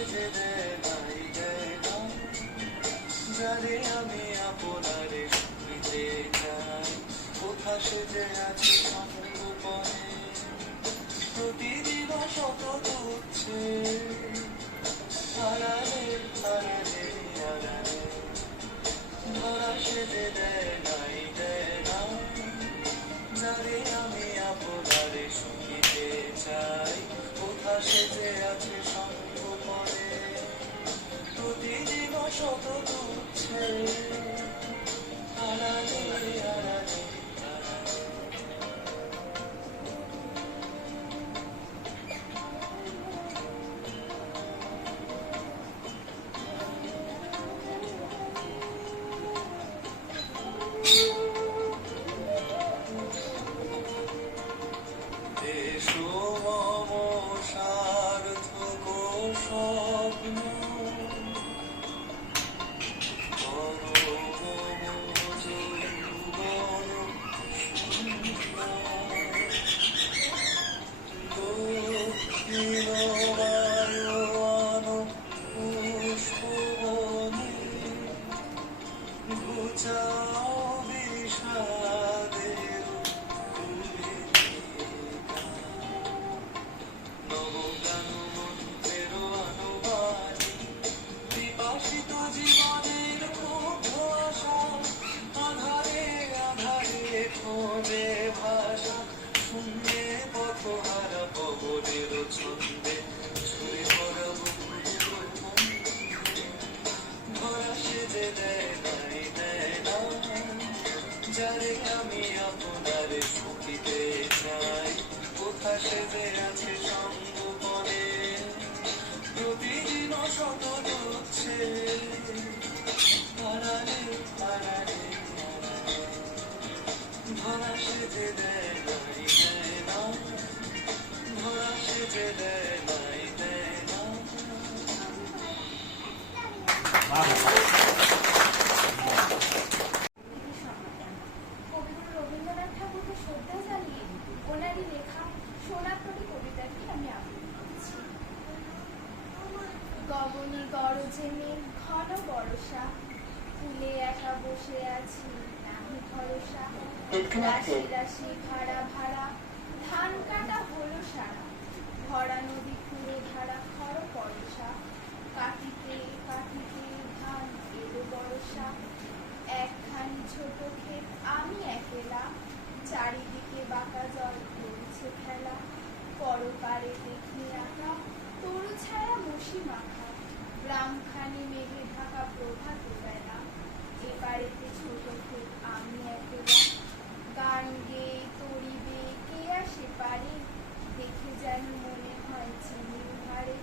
সেজে দেয় নাই দেয় না, যারে আমি আপনারে শুনিতে চাই, কোথা সেজে আছে সঙ্গোপনে, প্রতিদিন শত তুচ্ছে আড়ালে আড়ালে আড়ালে, ধরা সেজে দেয় নাই দেয় না, যারে আমি আপনারে শুনিতে চাই, কোথা সেজে আছে সঙ্গোপনে, প্রতিদিন শত তুচ্ছে আড়ালে আড়ালে আড়ালে। এসো মম সার্থক স্বপ্ন, করো মম যৌবন দক্ষিণ বায়ুয়ান পুষ্পবনে, ঘুচাও বিষাদের নবজ্ঞানমন্ত্রের অনুবাদী, বিপাশিত জীবনের ক্ষুব্ধ আশা, আধারে আধারে খোঁজে ভাষা, শূন্যে পথহারা পবনের ছন্দে ছুঁয়ে ভরা বন্ধুর মন্দে, ধরা সেজে দেয় নাই দেয় না, যারে আমি আপনারে শুকিতে চাই, কোথা সেজে আছে সঙ্গোপনে, প্রতিদিন শত দুচ্ছে আড়ালে আড়ালে আড়ালে, ধরা সেজে দেয় নাই দেয় না, ধরা সেজে দেয় নাই দেয় না। কবিগুরু রবীন্দ্রনাথ ঠাকুরকে শ্রদ্ধা জানিয়ে ওনারই লেখা সোনাতরী কবিতাটি আমি আবৃত্তি করছি। গগনে গরজে মেঘ ঘন বর্ষা, ফুলে একা বসে আছি নাহি ভরসা, রাশি রাশি ভাড়া ভাড়া ধান কাটা হলো সারা, ভরা নদী খুঁড়ে ধারা খর পরশা, কাটিতে কাটিতে ধান এলো বর্ষা, একখানি ছোট ক্ষেত আমি একেলা, চারিদিকে বাঁকা জল করছে খেলা, পরপারে দেখি আঁকা তরু ছায়া মশি মাখা, গ্রামখানি মেঘে ঢাকা প্রভাত বেলা, এপারেতে ছোট ক্ষেত আমি একেলা, গান গেয়ে তরিবে কে আসে পারে, দেখে যেন মনে হয় চিনির ভারে,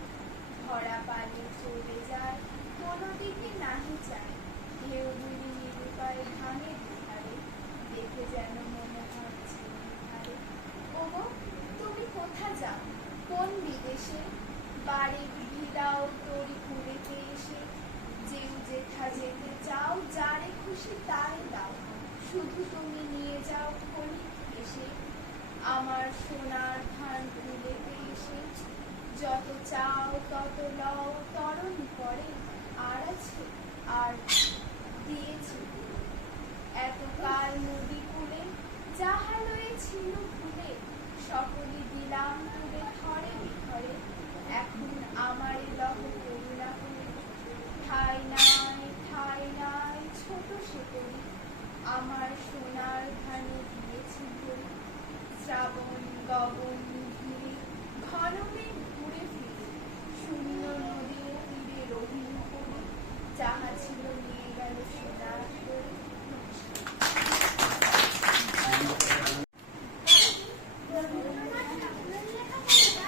ভরা পালে চলে যায় কোনো দিকে নাহি চায়, ঢেউগুলি নিরুপায় ভাঙে দুধারে, দেখে যেন মনে হয় চিনির ভারে। ওগো তুমি কোথা যাও কোন বিদেশে, বাড়ির ভিড়াও তরি কুড়েতে এসে, যেউ যেথা যেতে চাও যারে খুশি তারে দাও, শুধু তুমি নিয়ে যাও ক্ষণিক এসে, আমার সোনার ধান কুড়েতে এসে, যত চাও তত লও তরণ পরে, আর আছে আর দিয়েছি এতকাল নদী কূলে, যাহা লয়ে ছিল ভুলে, সকলই দিলাম তুলে ঘরে বিঘরে, এখন আমারে লহ করুণা করে, ঠাই নাই ছোট সে করি, আমার সোনার ধানে দিয়েছি ভরি, শ্রাবণ গগন ঘিরে ঘন মেঘ ঘুরে ফিরে, শূন্য নদীর তীরে রহিল করি, যাহা ছিল নিয়ে গেল সোনার করে। রবীন্দ্রনাথ ঠাকুরের লেখা কবিতা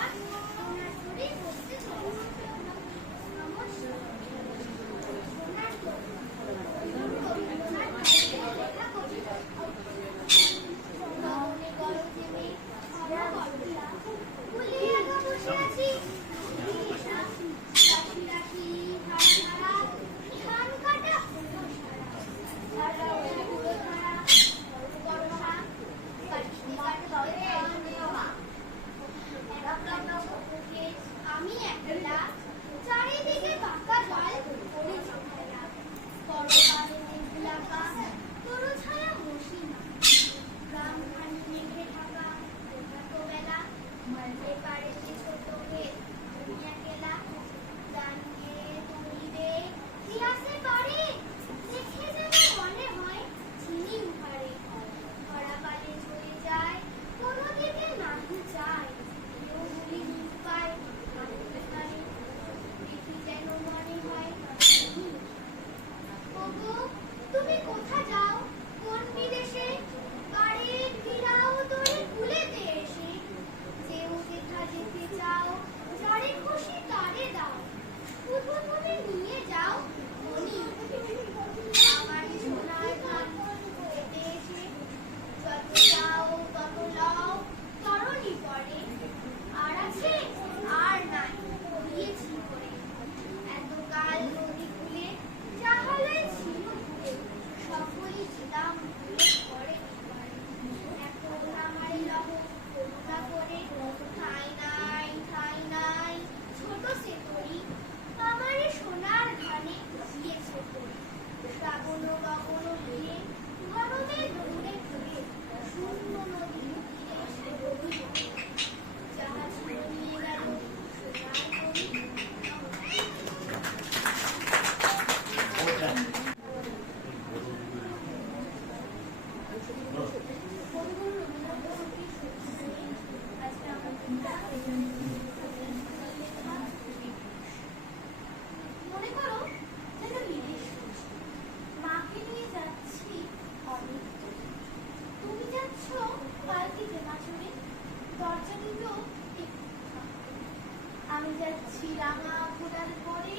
আমি যাচ্ছি রাঙা ঘোড়ার পরে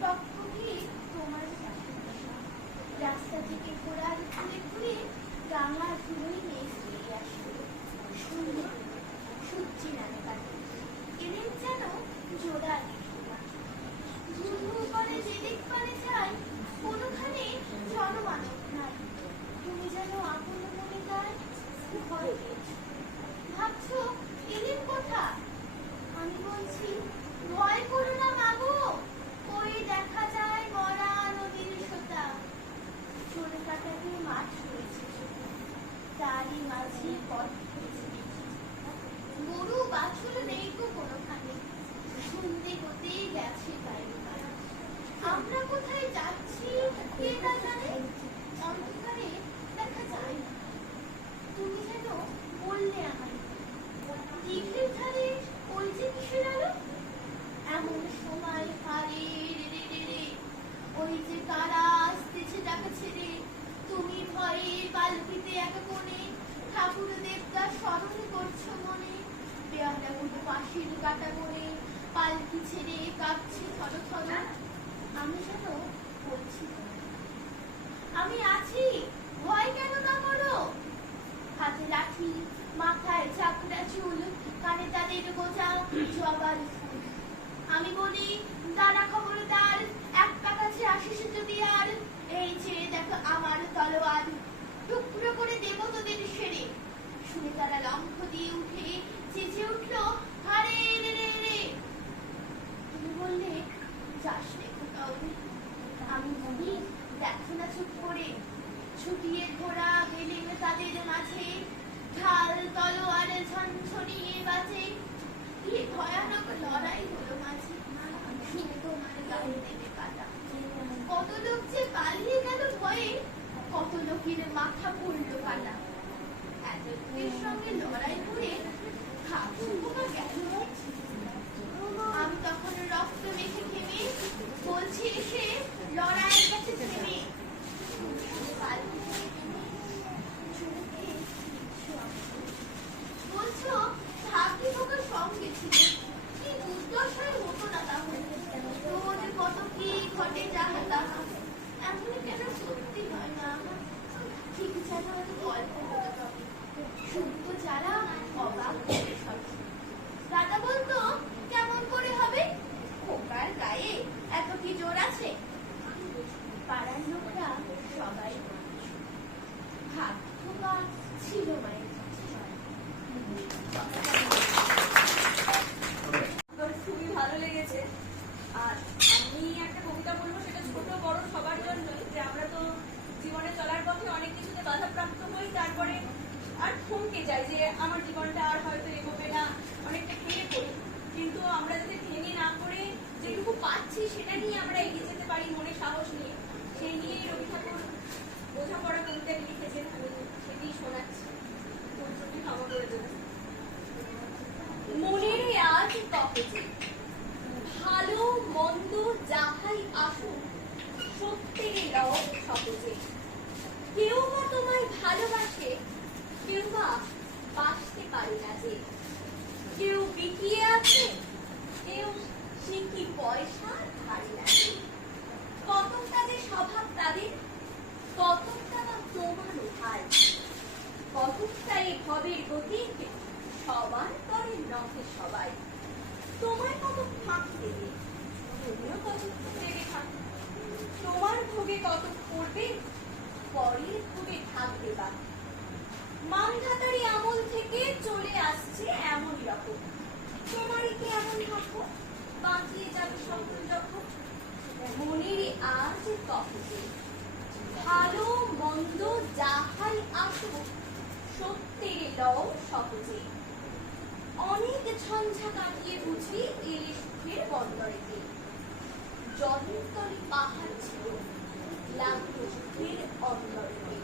টকটকে তোমার চাষে বসা। রাস্তা থেকে ঘোড়ার ঘুরে ঘুরে রাঙা ধুলোই মেঘ বেরিয়ে আসবে। শুনলে সূর্যি নামে কাটে এদের যেন জোড়া ধুধু করে যেদিক পারে যায় কোনোখানে জনমানব নাই। তুমি যেন আপন মনে তার ভয় পেয়েছো। ভাবছো এদের কথা? আমি বলছি ভয় করো না মাগো, ওই দেখা যায় মরা নদীর সোতা। চোর কাটাকে মাঠ রয়েছে তারই মাঝে পথ হয়েছে। গরু বাছুর নেই তো কোনোখানে, শুনতে হতে গেছে বাইরে। আমরা কোথায় যাচ্ছি কে তা জানে, অন্ধকারে দেখা যায় না। তুমি যেন বললে আমায় দিঘির ধারে ওই যে কিসের আলো। এমন সময় হারে রে রে রে ওই যে কারা আসতেছে টাকা ছেড়ে। তুমি ভয়ে পালকিতে একা কোণে ঠাকুর দেবতা স্মরণ করছো মনে। বেহারা গুলো পাশের কাটা কোণে পালকি ছেড়ে কাঁপছে থর থর। আমি যেন বলছি আমি আছি, ভয় কেন না করো। হাতে লাঠি, মাথায় চাকরা চুল, কানে তাদের গোজা জবার ফুল। আমি বলি দাঁড়া খবরদার, একটা কাছে আসিস যদি আর। এই যে দেখো আমার তলোয়ার, টুকরো করে দেব তোদের সেরে। শুনে তারা লম্ফ দিয়ে উঠে চেঁচে উঠলো হারে রে রে রে। তুমি বললে যাস রে খোকাউরে। আমি বলি দেখো না চুপ করে, ছুটিয়ে ঘোড়া গেলেন তাদের মাঝে। ঢাল তলোয়ার ঝনঝনিয়ে বাজে, কি ভয়ানক লড়াই হলো মাঝে। শুনে তোমার গায়ে দেবে কাটা, কত লোক যে পালিয়ে গেল ভয়ে, কত লোকের মাথা পড়লো কাটা। এত লোকের সঙ্গে লড়াই করে খাবো বা গেল। আমি তখন রক্ত মেখে থেমে বলছি এসে লড়াইয়ের কাছে থেমে। বলছো থাকি তোমার সঙ্গে ছিল, কি দুর্দশায় হতো না তাহলে। রোজ কত কি ঘটে যাহা তাহা, এমন কেন সত্যি হয় না। ঠিক যেন গল্প হতো তবে, শুনতো যারা অবাক হয়ে সবে। দাদা বলতো কেমন করে হবে, খোকার গায়ে এত কি জোর আছে। পাড়ার লোকরা সবাই ভাব খোকা ছিল মায়ের আমার খুবই ভালো লেগেছে। আর আমি একটা কবিতা বলবো, সেটা ছোট বড় সবার জন্যই। যে আমরা তো জীবনে চলার পথে অনেক কিছুতে বাধাপ্রাপ্ত হই, তারপরে আর থমকে যাই যে আমার জীবনটা আর হয়তো এগোবে না, অনেকটা ভেঙে পড়ি। কিন্তু আমরা যদি ভেঙে না করে যেটুকু পাচ্ছি সেটা নিয়ে আমরা এগিয়ে যেতে পারি মনে সাহস নিয়ে, সেই নিয়ে রবি ঠাকুর বোঝাপড়া কবিতাটি লিখেছেন। আমি সেটি শোনাচ্ছি, ক্ষমা করে দেবেন। মনের আজ কখে ভালো মন্দ যাহাই আসুক, সত্যের লও সহজে। কেউ বা তোমায় ভালোবাসে, কেউ বা বাসতে পারে না যে। কেউ বিকিয়ে আছে, কেউ সিকি পয়সা ধারে লাগে। কতকটা যে স্বভাব তাদের, কতকটা বা তোমার হার। কতকটা এই ভবের গতিক, সবার করে নহে সবাই। তোমায় কত ফাঁক দেবে, তুমিও কত দেবে ফাঁক। তোমার ভোগে কত করবে, পরের ভোগে থাকবে বা। মানধাতারি আমল থেকে চলে আসছে এমনই রকম। তোমারই কি এমন ভাগ্য, বাঁচিয়ে যাবে সকল যখন। মনের আজ কখে ভালো মন্দ যাহাই আসুক, সত্যের লও সহজে। অনেক ঝঞ্ঝা কাটিয়ে বুঝি এলে সুখের বন্দরেতে। জলের তলে পাহাড় ছিল, লাগলো সুখের অন্দরেতে।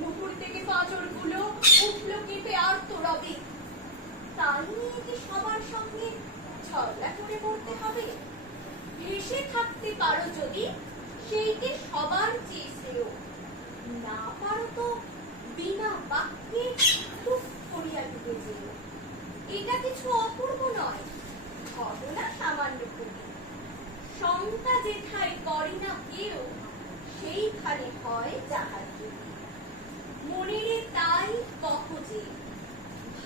মুকুর থেকে পাঁচর গুলো উঠলো কেঁপে আর্ত রবে। তাই নিয়ে কি সবার সঙ্গে ঝগড়া করে পড়তে হবে? হেসে থাকতে পারো যদি, সেইটে সবার চেয়ে শ্রেয়। না পারো তো বিনা বাক্যে টুক করিয়া ডুবে যেও। এটা কিছু অপূর্ব নয়, ঘটনা যেখানে হয় যাহার জন্য। মনের তাই কহ যে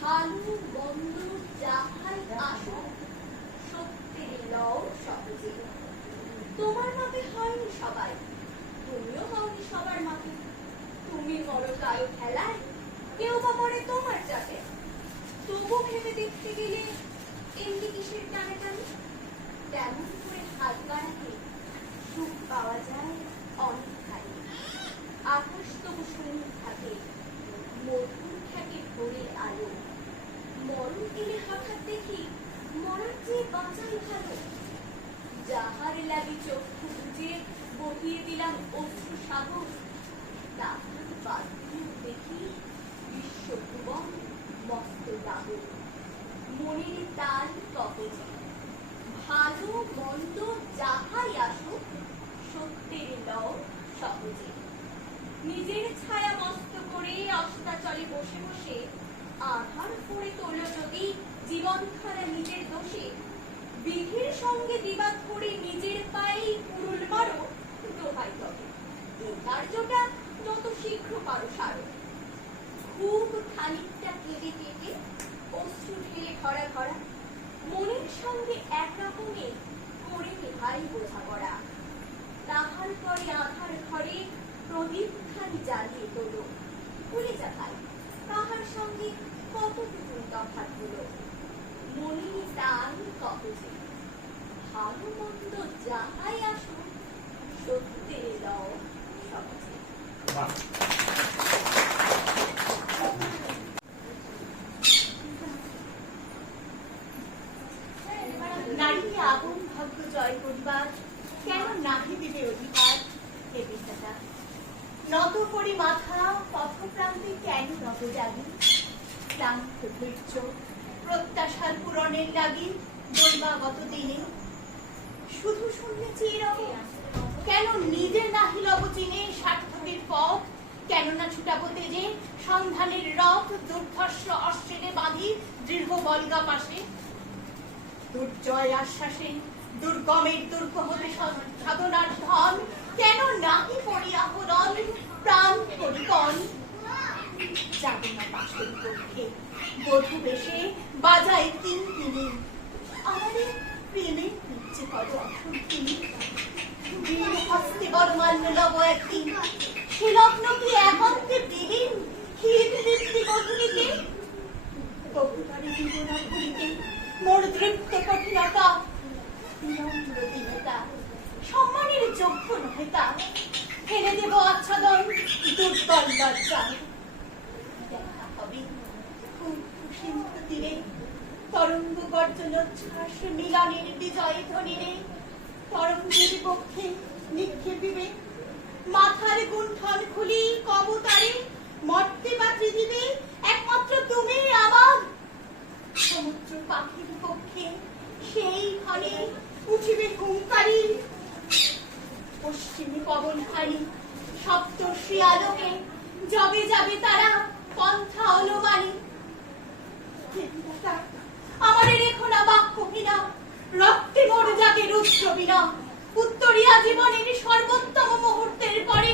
ভালো মন্দ যাহাই আসুক সত্যের লও সহজে। তোমার মাপে হয়নি সবাই, তুমিও হওনি সবার মাপে। তুমি মরো কারো খেলায়, কেউ বা মরে তোমার চাপে। তবু ভেবে দেখতে গেলে এমনি কিসের টানে টানে? তেমন করে হাত বাড়াতে সুখ পাওয়া যায় অনেকখানি। আকাশ তবু শূন্য থাকে, মধুর থাকে ভোরের আলো। মরণ এলে হঠাৎ দেখি মরার চেয়ে বাঁচাই ভালো। যাহার লাগি চক্ষু বুঝে বহিয়ে দিলাম অশ্রু সাগর, তাহার বাধ্য দেখি বিশ্বভুবন মস্ত দাগর। মনের তাল কবজে ভালো মন্দ যাহাই আসুক সত্যের লও সহজে। নিজের ছায়া মস্ত করে অস্তাচলে বসে বসে আধার করে তোলো যদি জীবনখানা নিজের দোষে। বিধির সঙ্গে বিবাদ করে নিজের পায়েই কুড়ুল মারো, দোহাই তবে এই কার্যটা যত শীঘ্র পারো সারো। খুব খানিকটা কেঁদে কেটে অশ্রু ঢেলে ভরা ভরা, মনের সঙ্গে একরকমে করে নেহাই বোঝাপড়া। তাহার পরে আধার ঘরে প্রদীপ খানি জ্বালিয়ে তোলো। ভুলে যা ভাই তাহার সঙ্গে কতটুকু তফাৎ হলো। মনে টান কবজে ভালো মন্দ যাহাই আসুক সত্যের লও সহজে। নারীকে আগুন ভাগ্য জয় করিবার কেন নাহি দিবে অধিকার? হে বিধাতা, নত করি মাথা পথপ্রান্তে কেন নত জাগি? ক্লান্ত ধৈর্য প্রত্যাশার পূরণের লাগি দৈবাগত দিনে শুধু শুনেছি এরকম। কেন নিজে নাহি লব চিনে সার্থকের পথ? কেন না ছুটাবো তেজে সন্ধানের রথ দুর্ধর্ষ অশ্বেরে বাঁধি দৃঢ় বলগা পাশে? দুর্জয় আশ্বাসে দুর্গমের দুর্গ হতে সাধনার ধন কেন নাহি করি আহরণ প্রাণ পরিকন? যাবে না পাশের পক্ষে বধূ বেশে বাজায় কিঙ্কিনি, আমাদের প্রেমের পিচ্ছে করে অসুরকিনি। বীর হস্তে বর্মান্য লব একদিন, সে লগ্ন কি একান্তে দিলেন ক্ষীর দীপ্তি বধূকে? কবুতরে দিব না ভুলিতে মোর দৃপ্ত কঠিনতা, বিনম্র দীনতা সম্মানের যোগ্য নহে তা। ফেলে দেব আচ্ছাদন দুর্বল লজ্জা। দেখা হবে খুব সিন্ধু তীরে তরঙ্গ গর্জন উচ্ছ্বাস মিলনের বিজয় ধ্বনিরে। তরঙ্গের পক্ষে নিক্ষেপিবে মাথার গুণ্ঠন খুলি কবুতরে মর্তে পাত্রী দিবে একমাত্র তুমি আমার। সমুদ্র পাখির পক্ষে সেই ঘনে উঠিবে হুঙ্কারি, পশ্চিমে পবন হারি সপ্তর্ষি আলোকে যবে যাবে তারা পন্থা অনুমানী। আমারে রেখো না বাক্যহীনা, রক্তে মোর জাগে রুদ্র বিনা। উত্তরিয়া জীবনের সর্বোত্তম মুহূর্তের পরে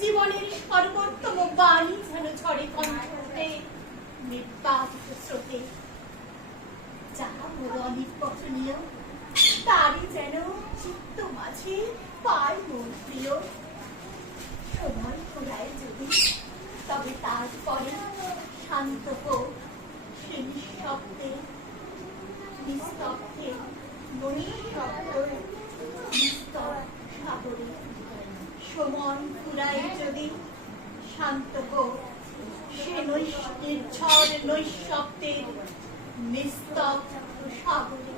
জীবনের সর্বোত্তম বাণী যেন ঝরে কণ্ঠে নির্বাচিত স্রোতে। যাহা মোর অনির্বচনীয় তারই যেন চিত্ত মাঝে পায় মোর প্রিয়। সময় ঘোরায় যদি তবে তারপরে শান্ত হোক সে নিঃশব্দে নিস্তব্ধে নৈশব্দ নিস্তব্ধ সাগরে। সময় ঘুরায় যদি শান্ত হোক সে নির্ঝর নৈশব্দের নিস্তব্ধ সাগরে।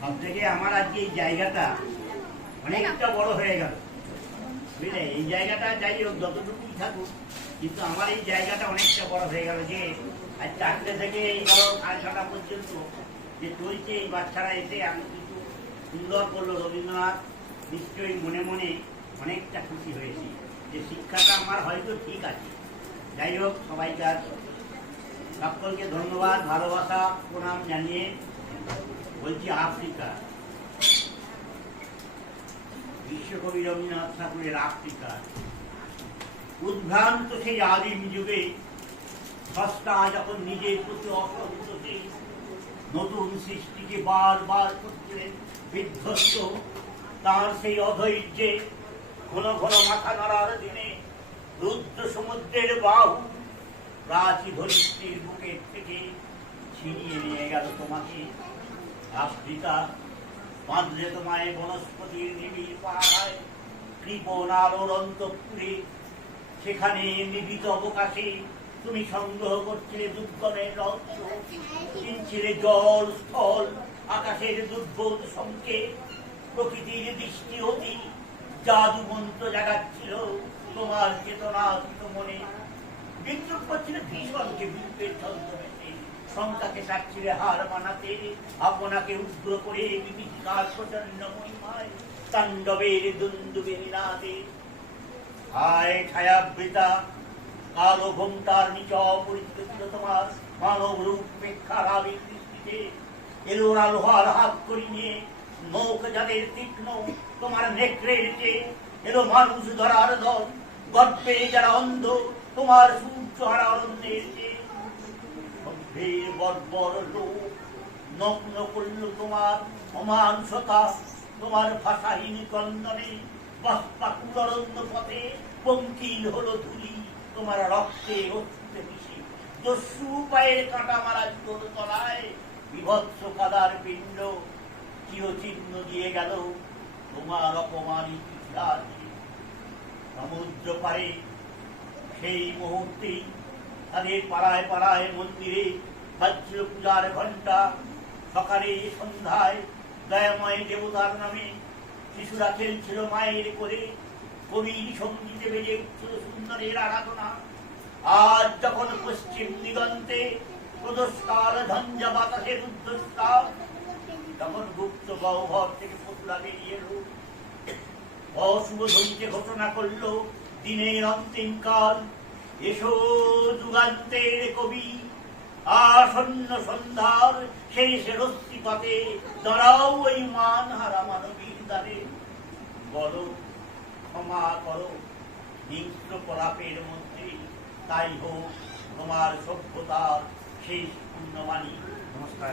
সব থেকে আমার আজকে এই জায়গাটা অনেকটা বড় হয়ে গেল, বুঝলে? এই জায়গাটা যাই হোক যতটুকুই থাকুক, কিন্তু আমার এই জায়গাটা অনেকটা বড় হয়ে গেল যে আজ 4টে থেকে এই ধরো 6:30 পর্যন্ত যে চলছে, এই বাচ্চারা এসে এত কিছু সুন্দর করলো। রবীন্দ্রনাথ নিশ্চয়ই মনে মনে অনেকটা খুশি হয়েছে যে শিক্ষাটা আমার হয়তো ঠিক আছে, যাই হোক, সবাইকার সকলকে ধন্যবাদ, ভালোবাসা, প্রণাম জানিয়ে বলছি আফ্রিকা, বিশ্বকবি রবীন্দ্রনাথ ঠাকুরের আফ্রিকা উদ্ভ্রান্ত সেই আদিম যুগে সস্তা যখন নিজের প্রতি অসন্তোষে নতুন সৃষ্টিকে বারবার করছিলেন বিধ্বস্ত, তার সেই অধৈর্যে ঘন ঘন মাথা নাড়ার দিনে রুদ্র সমুদ্রের বাহু প্রাচী ধরিত্রীর বুকের থেকে ছিনিয়ে নিয়ে গেল তোমাকে। আফ্রিকা বাঁধলে তোমায় বনস্পতির নিবিড় পাহাড়ায় কৃপণ আলোর অন্তঃপুরে, সেখানে নিবিত অবকাশে তুমি সংগ্রহ করছিলে দুর্গমের রহস্য, চিনছিলে জল স্থল আকাশের দুর্বোধ সংকেত, প্রকৃতির দৃষ্টি অতি জাদু মন্ত্র জাগাচ্ছিল তোমার চেতনাতীত মনে। বিদ্রুপ করছিল ভীষণকে বিদ্যুতের ছন্দমেতে, শঙ্কাকে চাচ্ছিলে হার মানাতে, আপনাকে উগ্র করে বিভীষিকার প্রচন্ড মহিমায় তাণ্ডবের দুন্দুবের নাদে। হায় ছায়াবৃতা কালো ঘোমটার নিচে অপরিচিত তোমার মানব রূপ প্রেক্ষার আবির দৃষ্টিতে, এলোরা লোহার হাত করি নিয়ে নৌক যাদের তীক্ষ্ণ তোমার নেত্রের চেয়ে, এলো মানুষ ধরার দল গর্বে যারা অন্ধ তোমার সূর্য হারা অরণ্যের চেয়ে। সভ্যের বর্বর লোক নগ্ন করল তোমার অমানুষতা, তোমার ভাষাহীন কন্দনে বাষ্পাকুলরণ্য পথে পঙ্কিল হলো ধুলি তোমার রক্তে হচ্ছে মিশে। দস্যু পায়ের কাঁটা মারা জোর তলায় বিভৎস কাদার পিণ্ড চিরচিহ্ন দিয়ে গেল তোমার অপমানিত ইতিহাসে। সমুদ্র পারে সেই মুহূর্তেই তাদের পাড়ায় পাড়ায় মন্দিরে বাজছিল পূজার ঘণ্টা। সকালে সন্ধ্যায় দয়াময় দেবতার নামে শিশুরা খেলছিল মায়ের করে, কবির সঙ্গীতে বেজে উঠছিল সুন্দরের আরাধনা। আজ যখন পশ্চিম দিগন্তে প্রদস্কার ঝঞ্ঝা বাতাসের উদ্ধস্কার, তখন গুপ্ত গহ্বর থেকে পুতুলা বেরিয়ে এলো, অশুভ ধ্বনিতে ঘোষণা করলো দিনের অন্তিম কাল। এসো যুগান্তের কবি, আসন্ন সন্ধ্যার শেষে রশ্মিপাতে দাঁড়াও ওই মান হারা মানবীর দ্বারে। বলো ক্ষমা করো হিংস্র কলাপের মধ্যে, তাই হোক তোমার সভ্যতার শেষ পূর্ণবাণী। নমস্কার।